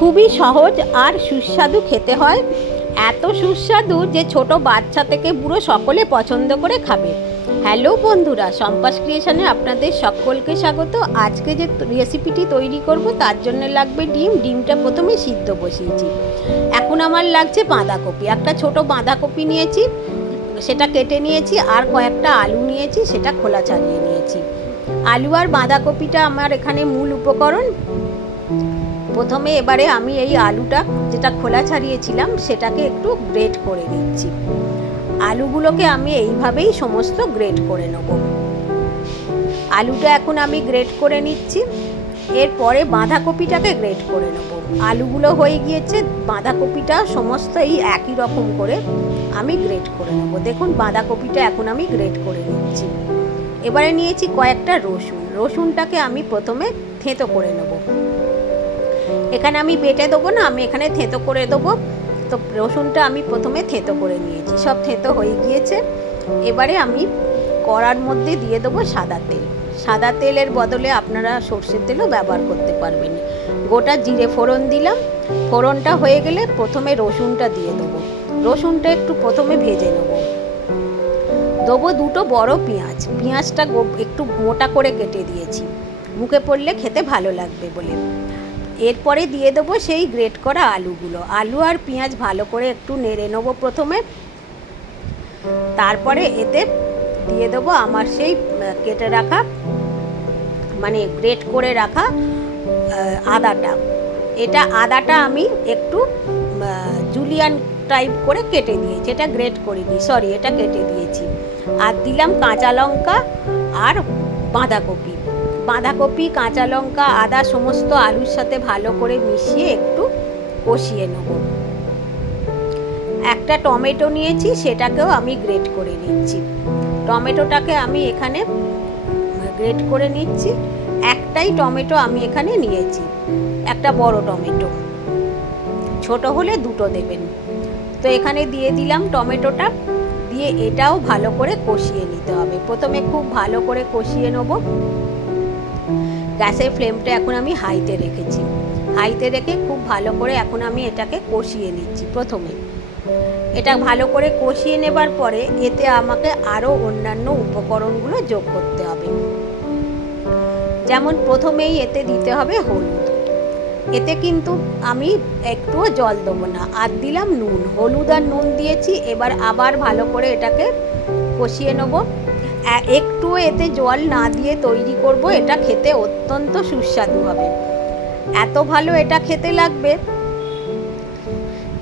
খুবই সহজ আর সুস্বাদু খেতে হয়। এত সুস্বাদু যে ছোট বাচ্চা থেকে বুড়ো সকলে পছন্দ করে খাবে। হ্যালো বন্ধুরা সম্পাস ক্রিয়েশনে আপনাদের সকলকে স্বাগত। আজকে যে রেসিপিটি তৈরি করব, তার জন্য লাগবে ডিম। ডিমটা প্রথমে সিদ্ধ বসিয়েছি। এখন আমার লাগছে বাঁধাকপি। একটা ছোট বাঁধাকপি নিয়েছি, সেটা কেটে নিয়েছি, আর কয়েকটা আলু নিয়েছি, সেটা খোলা ছাড়িয়ে নিয়েছি। আলু আর বাঁধাকপিটা আমার এখানে মূল উপকরণ। প্রথমে এবারে আমি এই আলুটা যেটা খোলা ছাড়িয়েছিলাম, সেটাকে একটু গ্রেট করে নিচ্ছি। আলুগুলোকে আমি এইভাবেই সমস্ত গ্রেট করে নেব। আলুটা এখন আমি গ্রেট করে নিচ্ছি। এরপরে বাঁধাকপিটাকে গ্রেট করে নেব। আলুগুলো হয়ে গিয়েছে, বাঁধাকপিটা সমস্ত এই একই রকম করে আমি গ্রেট করে নেব। দেখুন, বাঁধাকপিটা এখন আমি গ্রেট করে নিচ্ছি। এবারে নিয়েছি কয়েকটা রসুন। রসুনটাকে আমি প্রথমে থেঁতো করে নেব। এখানে আমি বেটে দেবো না, আমি এখানে থেঁতো করে দেবো। তো রসুনটা আমি প্রথমে থেঁতো করে নিয়েছি, সব থেঁতো হয়ে গিয়েছে। এবারে আমি কড়ার মধ্যে দিয়ে দেবো সাদা তেল। সাদা তেলের বদলে আপনারা সর্ষের তেলও ব্যবহার করতে পারবেন। গোটা জিরে ফোড়ন দিলাম। ফোড়নটা হয়ে গেলে প্রথমে রসুনটা দিয়ে দেবো। রসুনটা একটু প্রথমে ভেজে নেব। দেবো দুটো বড় পেঁয়াজ। পেঁয়াজটা একটু মোটা করে কেটে দিয়েছি। মুখে পড়লে খেতে ভালো লাগবে বলে। এরপরে দিয়ে দেবো সেই গ্রেট করা আলুগুলো। আলু আর পেঁয়াজ ভালো করে একটু নেড়ে নেব প্রথমে। তারপরে এতে দিয়ে দেবো আমার সেই কেটে রাখা মানে গ্রেট করে রাখা আদাটা। এটা আদাটা আমি একটু জুলিয়ান টাইপ করে কেটে দিয়েছি। এটা গ্রেট করিনি, সরি, এটা কেটে দিয়েছি। আর দিলাম কাঁচা লঙ্কা আর বাঁধাকপি। বাঁধাকপি, কাঁচা লঙ্কা, আদা, সমস্ত আলুর সাথে ভালো করে মিশিয়ে একটু কষিয়ে নেব। একটা টমেটো নিয়েছি, সেটাকেও আমি গ্রেট করে নিচ্ছি। টমেটোটাকে আমি এখানে গ্রেট করে নিচ্ছি। একটাই টমেটো আমি এখানে নিয়েছি, একটা বড় টমেটো। ছোট হলে দুটো দেবেন। তো এখানে দিয়ে দিলাম টমেটোটা, দিয়ে এটাও ভালো করে কষিয়ে নিতে হবে। প্রথমে খুব ভালো করে কষিয়ে নেব। গ্যাসের ফ্লেমটা এখন আমি হাইতে রেখেছি। হাইতে রেখে খুব ভালো করে এখন আমি এটাকে কষিয়ে নিচ্ছি প্রথমে। এটা ভালো করে কষিয়ে নেবার পরে এতে আমাকে আরও অন্যান্য উপকরণগুলো যোগ করতে হবে। যেমন প্রথমেই এতে দিতে হবে হলুদ। এতে কিন্তু আমি একটুও জল দেবো না। আর দিলাম নুন। হলুদ আর নুন দিয়েছি। এবার আবার ভালো করে এটাকে কষিয়ে নেব। এ- একটুও এতে জল না দিয়ে তৈরি করব, এটা খেতে অত্যন্ত সুস্বাদু হবে। এত ভালো এটা খেতে লাগবে?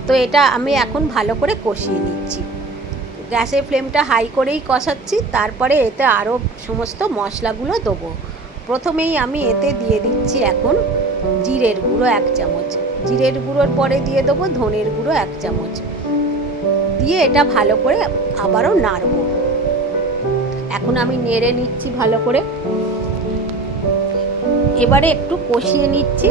তো এটা আমি এখন ভালো করে কষিয়ে নিচ্ছি। গ্যাসের ফ্লেমটা হাই করেই কষাচ্ছি, তারপরে এতে আরও সমস্ত মশলাগুলো দেবো। প্রথমেই আমি এতে দিয়ে দিচ্ছি এখন জিরের গুঁড়ো এক চামচ। জিরের গুঁড়োর পরে দিয়ে দেবো ধনের গুঁড়ো এক চামচ। দিয়ে এটা ভালো করে আবারও নাড়বো। এখন আমি নেড়ে নিচ্ছি ভালো করে। এবারে একটু কষিয়ে নিচ্ছি।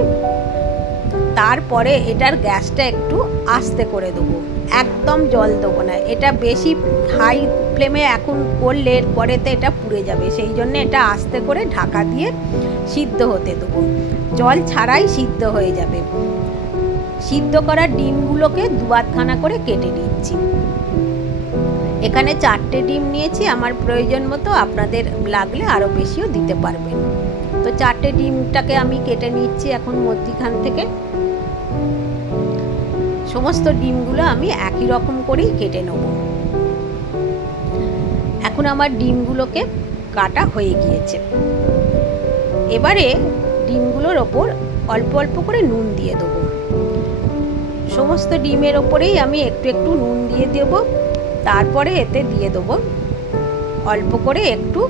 তারপরে এটার গ্যাসটা একটু আস্তে করে দেবো। একদম জল দেবো না। এটা বেশি হাই ফ্লেমে এখন করলে পরেতে এটা পুড়ে যাবে। সেই জন্য এটা আস্তে করে ঢাকা দিয়ে সিদ্ধ হতে দেবো। জল ছাড়াই সিদ্ধ হয়ে যাবে। সিদ্ধ করা ডিমগুলোকে দুয়াতখানা করে কেটে নিচ্ছি। এখানে চারটে ডিম নিয়েছি, আমার প্রয়োজন মতো আপনাদের লাগলে আরও বেশিও দিতে পারবেন। তো চারটে ডিমটাকে আমি কেটে নিচ্ছি এখন মধ্যিখান থেকে। সমস্ত ডিমগুলো আমি একই রকম করেই কেটে নেব। এখন আমার ডিমগুলোকে কাটা হয়ে গিয়েছে। এবারে ডিমগুলোর ওপর অল্প অল্প করে নুন দিয়ে দেবো। সমস্ত ডিমের ওপরেই আমি একটু একটু নুন দিয়ে দেব। তারপরে এতে দিয়ে দেবো অল্প করে একটু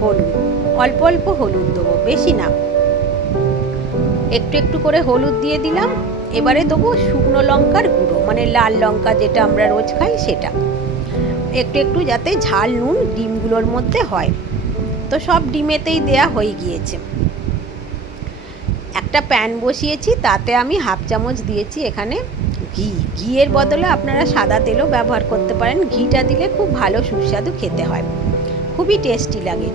হলুদ। অল্প অল্প হলুদ দেবো, বেশি না। একটু একটু করে হলুদ দিয়ে দিলাম। এবারে দেবো শুকনো লঙ্কার গুঁড়ো মানে লাল লঙ্কা যেটা আমরা রোজ খাই সেটা। একটু একটু যাতে ঝাল নুন ডিমগুলোর মধ্যে হয়। তো সব ডিমেতেই দেয়া হয়ে গিয়েছে। একটা প্যান বসিয়েছি, তাতে আমি হাফ চামচ দিয়েছি এখানে ঘি। ঘিয়ের বদলে আপনারা সাদা তেলও ব্যবহার করতে পারেন। ঘিটা দিলে খুব ভালো সুস্বাদু খেতে হয়। খুবই টেস্টি লাগে।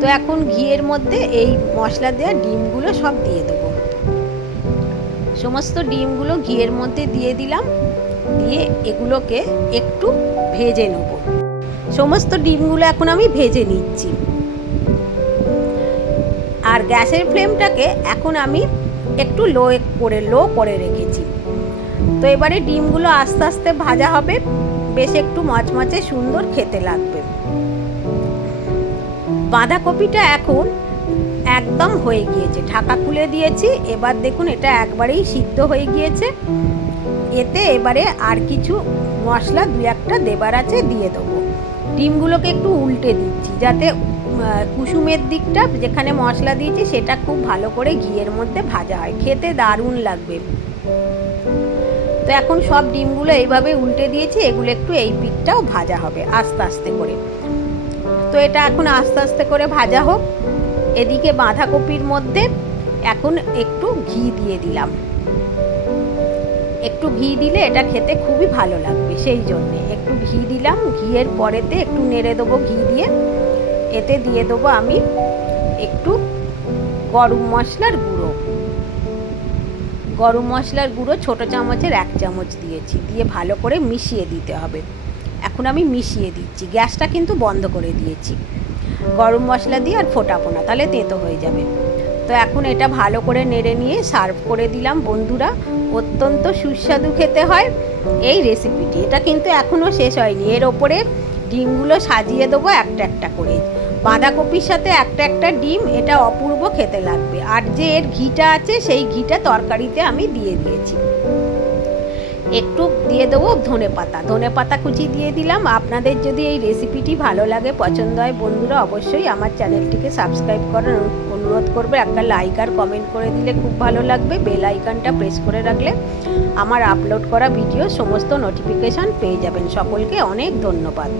তো এখন ঘিয়ের মধ্যে এই মশলা দেওয়া ডিমগুলো সব দিয়ে দেবো। সমস্ত ডিমগুলো ঘিয়ের মধ্যে দিয়ে দিলাম। দিয়ে এগুলোকে একটু ভেজে নেব। সমস্ত ডিমগুলো এখন আমি ভেজে নিচ্ছি। আর গ্যাসের ফ্লেমটাকে এখন আমি একটু লো করে লো করে রেখেছি তো এবারে ডিমগুলো আস্তে আস্তে ভাজা হবে। বেশ একটু মচমচে সুন্দর খেতে লাগবে। বাঁধাকপিটা এখন একদম হয়ে গিয়েছে। ঢাকা খুলে দিয়েছি। এবার দেখুন, এটা একবারেই সিদ্ধ হয়ে গিয়েছে। এতে এবারে আর কিছু মশলা দু একটা দেবার আছে, দিয়ে দেবো। ডিমগুলোকে একটু উল্টে দিচ্ছি, যাতে কুসুমের দিকটা যেখানে মশলা দিয়েছি, সেটা খুব ভালো করে ঘিয়ের মধ্যে ভাজা হয়। খেতে দারুণ লাগবে। তো এখন সব ডিমগুলো এইভাবে উল্টে দিয়েছি, এগুলো একটু এই পিঠটাও ভাজা হবে আস্তে আস্তে করে। তো এটা এখন আস্তে আস্তে করে ভাজা হোক। এদিকে বাঁধাকপির মধ্যে এখন একটু ঘি দিয়ে দিলাম। একটু ঘি দিলে এটা খেতে খুবই ভালো লাগবে সেই জন্যে। একটু ঘি দিলাম, ঘিয়ের পরেতে একটু নেড়ে দেবো ঘি দিয়ে। এতে দিয়ে দেবো আমি একটু গরম মশলার গুঁড়ো। গরম মশলার গুঁড়ো ছোটো চামচের এক চামচ দিয়েছি। দিয়ে ভালো করে মিশিয়ে দিতে হবে। এখন আমি মিশিয়ে দিচ্ছি। গ্যাসটা কিন্তু বন্ধ করে দিয়েছি। গরম মশলা দিয়ে আর ফোটাবো না, তাহলে তেঁতো হয়ে যাবে। তো এখন এটা ভালো করে নেড়ে নিয়ে সার্ভ করে দিলাম। বন্ধুরা, অত্যন্ত সুস্বাদু খেতে হয় এই রেসিপিটি। এটা কিন্তু এখনও শেষ হয়নি। এর ওপরে ডিমগুলো সাজিয়ে দেবো একটা একটা করে। বাঁধাকপির সাথে একটা একটা ডিম এটা অপূর্ব খেতে লাগবে। আর যে এর ঘিটা আছে, সেই ঘিটা তরকারিতে আমি দিয়ে দিয়েছি। একটু দিয়ে দেবো ধনে পাতা। ধনে পাতা কুচি দিয়ে দিলাম। আপনাদের যদি এই রেসিপিটি ভালো লাগে, পছন্দ হয়, বন্ধুরা অবশ্যই আমার চ্যানেলটিকে সাবস্ক্রাইব করার অনুরোধ করবে। একটা লাইক আর কমেন্ট করে দিলে খুব ভালো লাগবে। বেল আইকনটা প্রেস করে রাখলে আমার আপলোড করা ভিডিও সমস্ত নোটিফিকেশান পেয়ে যাবেন। সকলকে অনেক ধন্যবাদ।